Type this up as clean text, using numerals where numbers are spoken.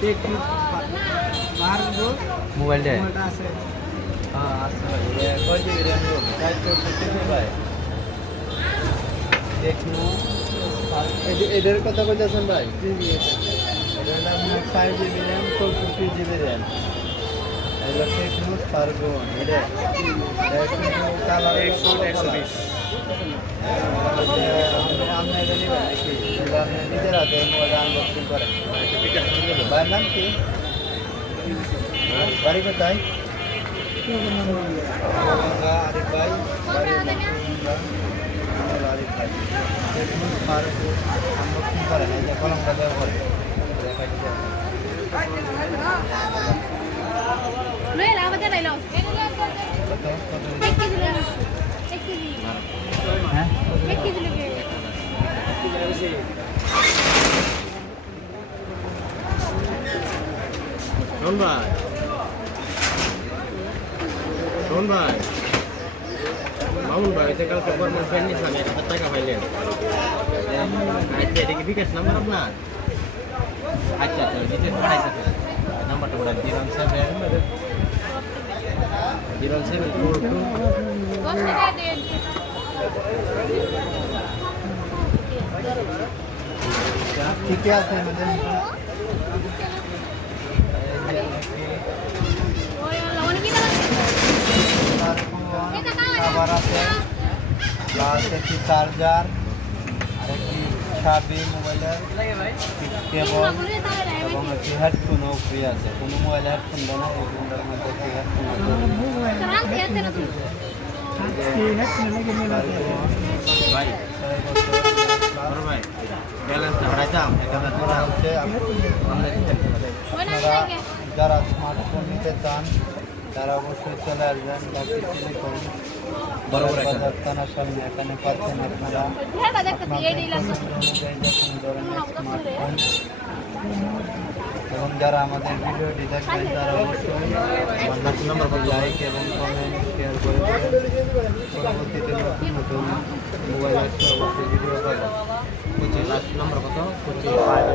techno মারবো মোবাইলটা মোবাইলটা আছে হ্যাঁ আছে ভাই কয় জিবি র্যাম হবে 464 ভাই টেকনো এদের কথা কইতাছেন ভাই এটা হলো আপনার 5 জিবি র্যাম 64 জিবি র্যাম এগুলো টেকনো স্পার্গো এটা কিন্তু কালার 120 আমরা এটা নিবেন নাকি এটা আপনি নিজের হাতে মোবাইল আনবক্সিং করেন ভাইয়ের নাম কি বাড়ি কোথায় আরিফ ভাই আরিফ ভাই টেকনো স্পার্গো আনবক্সিং করেন এই যে কলমটা ব্যবহার করেন দেখাই দিতে কত কত হ্যাঁ শোন ভাই মামুন ভাই এটা কালকে গরমের ফ্যান নিয়ে আমি 1000 টাকা পাইলেন আচ্ছা এটা কি বিকাশ নাম্বার আপনার আচ্ছা আচ্ছা দিতে পাঠাইছে নাম্বারটা বড় 0742 ঠিকই আছে আমাদের আবার আছে প্লাস একটি চার্জার আর একটি চাবি মোবাইলের কেবল এবং একটি হেডফোনও ফ্রি আছে কোনো মোবাইলে হেডফোন দেয় না এই ফোনটার মধ্যে একটি হেডফোন ভাই ভাই ব্যালেন্সটা হারাইতাম এখানে তোরা হচ্ছে আপনারা যারা স্মার্টফোন নিতে চান তারা অবশ্যই চলে আসবেন বাকি টেলিকম বাজার থানার সামনে এখানে পাচ্ছেন আপনারা অনুযায়ী যে কোনো ধরনের স্মার্টফোন এবং যারা আমাদের ভিডিওটি দেখবেন তারা অবশ্যই লাইক এবং কমেন্ট শেয়ার করে দেবেন পরবর্তীতে নতুন নতুন মোবাইল আসলে অবশ্যই ভিডিও পাবেন 25 নম্বর কত 25